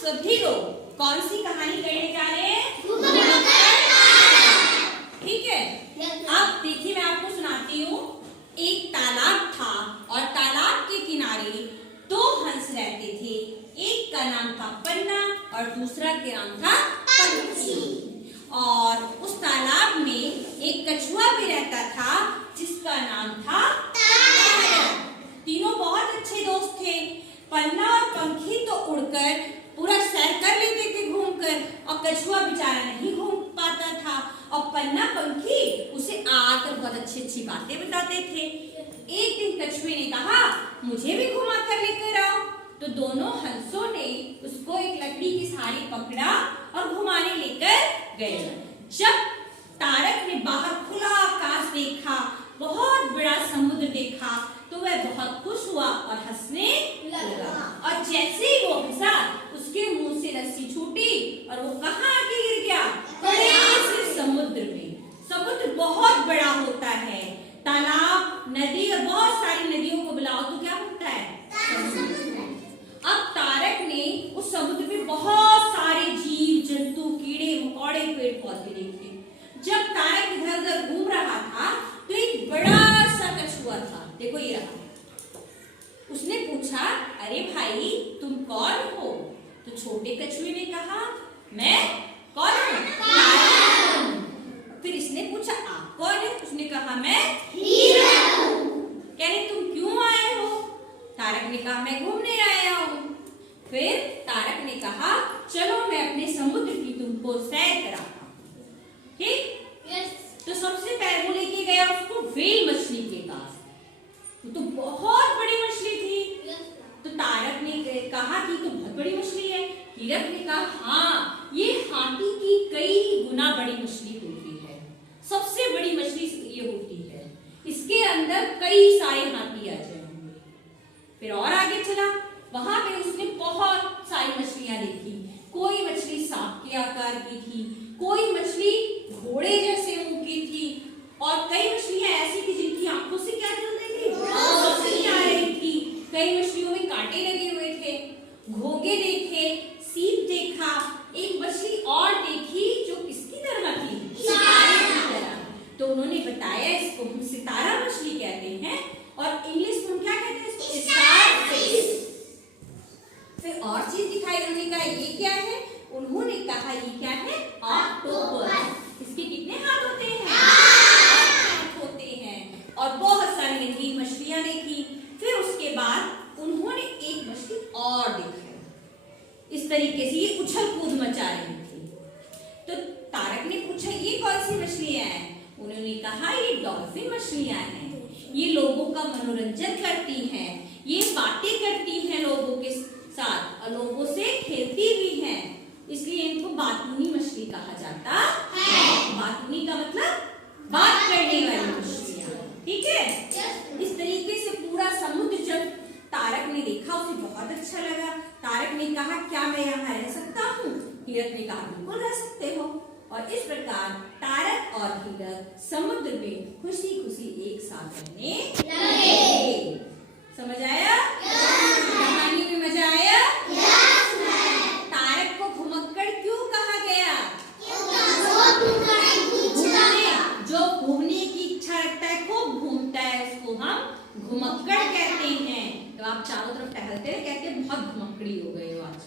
सभी लोग कौन सी कहानी करने जा रहे हैं? ठीक है। अब देखिए मैं आपको सुनाती हूँ। एक तालाब था और तालाब के किनारे दो हंस रहते थे। एक का नाम था पन्ना और दूसरा का नाम था पंखी। और उस तालाब में एक कछुआ भी रहता था जिसका नाम था तारक। तीनों बहुत अच्छे दोस्त थे। पन्ना और पंखी तो उड़कर पूरा सैर कर लेते थे घूमकर, और कछुआ बेचारा नहीं घूम पाता था। और पन्ना पंखी उसे आकर बहुत अच्छी अच्छी बातें बताते थे। एक दिन कछुए ने कहा मुझे भी घुमा कर लेकर आओ। तो दोनों हंसों ने उसको एक लकड़ी की साड़ी पकड़ा और घुमाने लेकर गए। जब तारक ने बाहर खुला आकाश देखा, बहुत बड़ा समुद्र देखा, तो वह बहुत खुश हुआ और हंसने लगा। और जैसे ही वो हंसा उसके मुंह से रस्सी छूटी और वो कहाँ आके गिर गया? बड़े से समुद्र में। समुद्र बहुत बड़ा होता है। तालाब, नदी और बहुत सारी नदियों को बुलाओ तो क्या होता है? अब तारक ने उस समुद्र में बहुत सारे जीव जंतु, कीड़े मकोड़े, पेड़ पौधे देखे। जब तारक इधर उधर घूम रहा था तो एक बड़ा सा कछुआ था, देखो ये रहा। उसने पूछा अरे भाई तुम कौन हो? तो छोटे कछुए ने कहा मैं कौन हूँ? फिर इसने पूछा आप कौन है? उसने कहा मैं हीरा हूँ। कह रहे तुम क्यों आए हो? तारक ने कहा मैं घूमने आया हूँ। फिर तारक ने कहा चलो मैं अपने समुद्र की तुमको सैर कराता हूँ। ठीक? तो सबसे पहले वो लेके गया उसको व्हेल मछली के पास। वो तो बहुत बड़ी मछली थी। तो तारक ने कहा कि तो बहुत बड़ी मछली है। हीरक ने कहा हाँ ये हाथी की कई गुना बड़ी मछली होती है, सबसे बड़ी मछली ये होती है, इसके अंदर कई सारे हाथी आ जाएंगे। फिर और आगे चला, वहां पे उसने बहुत सारी मछलियां देखी। कोई मछली सांप के आकार की थी, कोई मछली घोड़े जैसे मुंह की थी, और कई मछलियां ऐसी थी जिनकी आंखों से क्या चल रही थी? रोशनी आ रही थी। कई मछलियों में कांटे लगे हुए थे। घोंगे देखे, सीप देखा, एक मछली और देखी जो किसकी तरह थी? सितारे की तरह। तो उन्होंने बताया इसको हम सितारा मछली कहते हैं और इंग्लिश में हम क्या कहते हैं? इसको स्टारफिश। फिर और चीज दिखाई, उन्होंने कहा ये क्या है? उन्होंने कहा ये क्या है? ऑक्टोपस। इसके कितने हाथ होते हैं? 8 हाथ होते हैं। और बहुत सारी रंगीन मछलियां देखी। फिर उसके बाद उन्होंने एक मछली और देखी। इस तरीके से ये उछल कूद मचा रही थी। तो तारक ने पूछा ये कौन सी मछलियां हैं? उन्होंने कहा ये डॉल्फिन मछलियां हैं। ये लोगों का मनोरंजन करती हैं, ये बातें करती हैं लोगों के साथ और लोगों से खेलती भी हैं, इसलिए इनको बातूनी मछली कहा जाता है। बातूनी का मतलब बात करने वाली मछलियां। ठीक है? इस तरीके से पूरा समुद्र जब तारक ने देखा उसे बहुत अच्छा लगा। तारक ने कहा क्या मैं यहाँ रह सकता हूँ? हीरक ने कहा बिल्कुल रह सकते हो। और इस प्रकार तारक और हीरक समुद्र में खुशी खुशी एक साथ रहने लगे। समझ आया? कहानी में मजा आया? तारक को घुमक्कड़ क्यों कहा गया? जो घूमने की इच्छा रखता है, खूब घूमता है, उसको हम घुमक्कड़ कहते हैं। तो आप चारों तरफ टहलते हैं, कहते हैं बहुत घुमक्कड़ी हो गए हो आज।